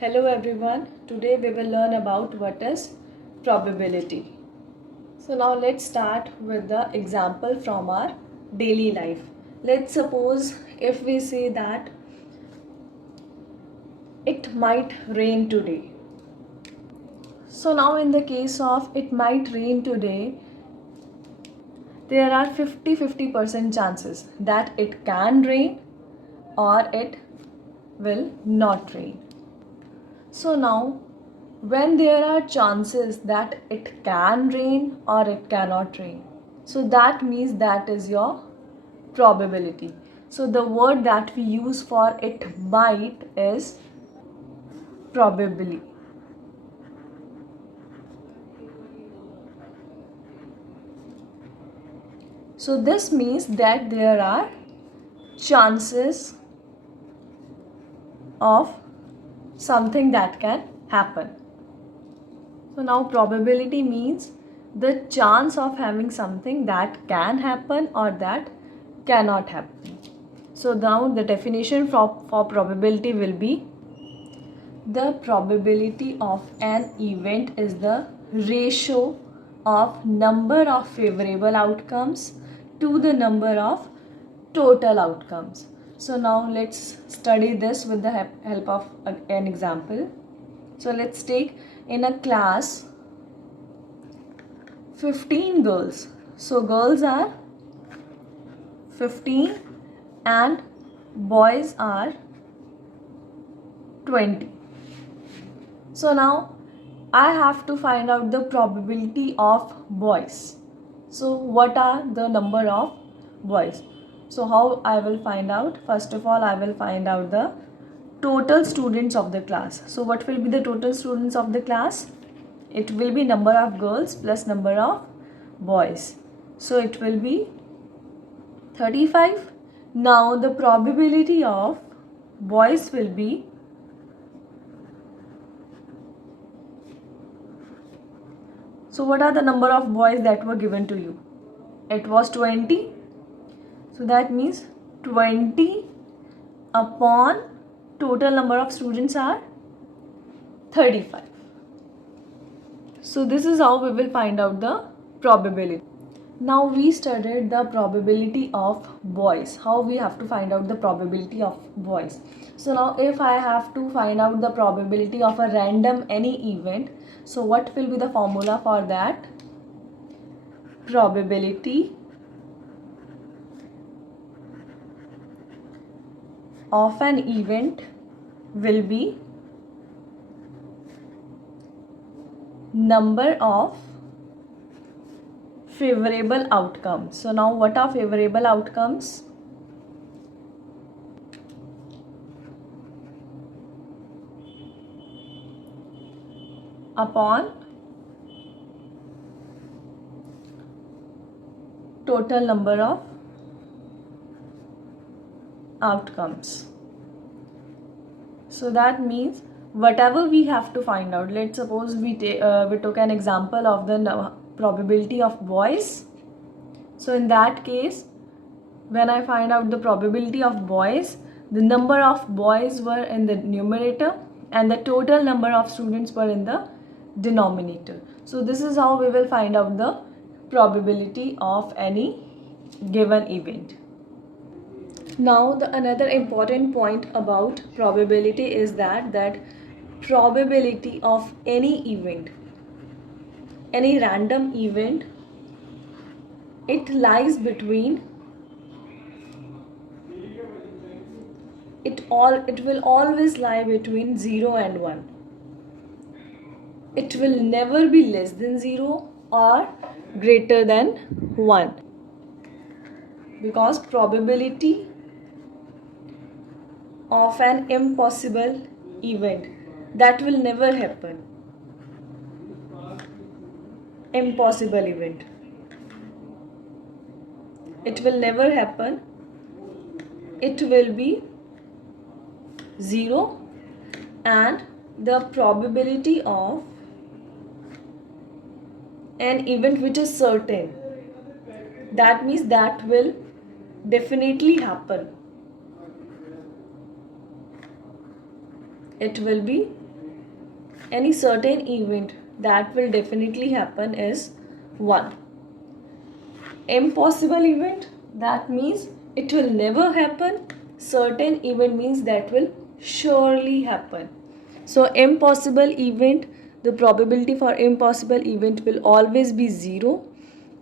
Hello everyone. Today we will learn about what is probability. So now let's start with the example from our daily life. Let's suppose if we say that it might rain today. So now in the case of it might rain today, there are 50% chances that it can rain or it will not rain. So now when there are chances that it can rain or it cannot rain, so that means that is your probability. So the word that we use for it might is probably. So this means that there are chances of something that can happen. So now probability means the chance of having something that can happen or that cannot happen. So now the definition for probability will be the probability of an event is the ratio of number of favorable outcomes to the number of total outcomes. So now let's study this with the help of an example. So let's take in a class 15 girls. So girls are 15 and boys are 20. So now I have to find out the probability of boys. So what are the number of boys? So how I will find out? First of all, I will find out the total students of the class. So what will be the total students of the class? It will be number of girls plus number of boys. So it will be 35. Now the probability of boys will be so what are the number of boys that were given to you? It was 20. So that means 20 upon total number of students are 35. So this is how we will find out the probability. Now we studied the probability of boys, how we have to find out the probability of boys. So now if I have to find out the probability of a random any event, so what will be the formula for that? Probability of an event will be number of favorable outcomes. So now what are favorable outcomes? Upon total number of outcomes. So that means whatever we have to find out, let's suppose we took an example of the probability of boys. So in that case, when I find out the probability of boys, the number of boys were in the numerator and the total number of students were in the denominator. So this is how we will find out the probability of any given event. Now the another important point about probability is that probability of any event, any random event, it lies between it will always lie between 0 and 1. It will never be less than 0 or greater than 1, because probability of an impossible event, that will never happen. Impossible event, it will never happen. It will be 0, and the probability of an event which is certain, that means that will definitely happen, it will be any certain event that will definitely happen is 1. Impossible event, that means it will never happen. Certain event means that will surely happen. So impossible event, the probability for impossible event will always be 0,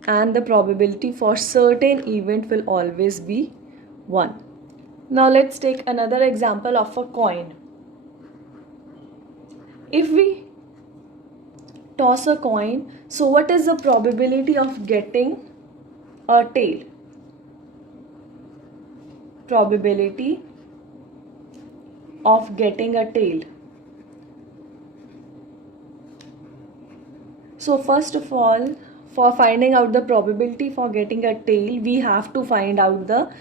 and the probability for certain event will always be 1. Now let's take another example of a coin. If we toss a coin, so what is the probability of getting a tail? Probability of getting a tail. So first of all, for finding out the probability for getting a tail, we have to find out the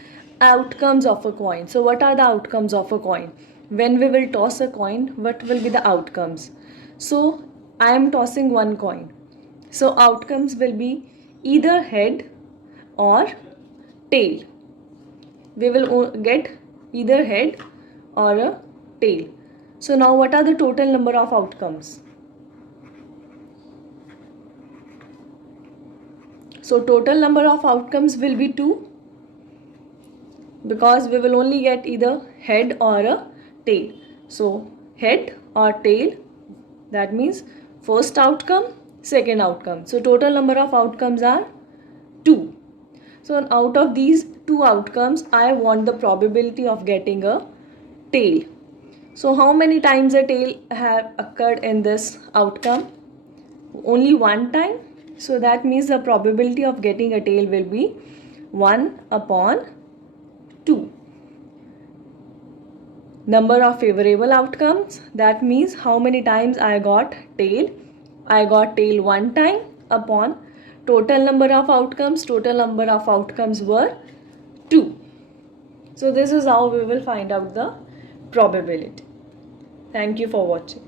outcomes of a coin. So what are the outcomes of a coin? When we will toss a coin, what will be the outcomes? So I am tossing one coin. So outcomes will be either head or tail. We will get either head or a tail. So now what are the total number of outcomes? So total number of outcomes will be 2, because we will only get either head or a tail. So head or tail, that means first outcome, second outcome. So total number of outcomes are 2. So out of these 2 outcomes, I want the probability of getting a tail. So how many times a tail have occurred in this outcome? Only one time. So that means the probability of getting a tail will be 1 upon 2. Number of favorable outcomes, that means how many times I got tail. I got tail one time upon total number of outcomes. Total number of outcomes were 2. So this is how we will find out the probability. Thank you for watching.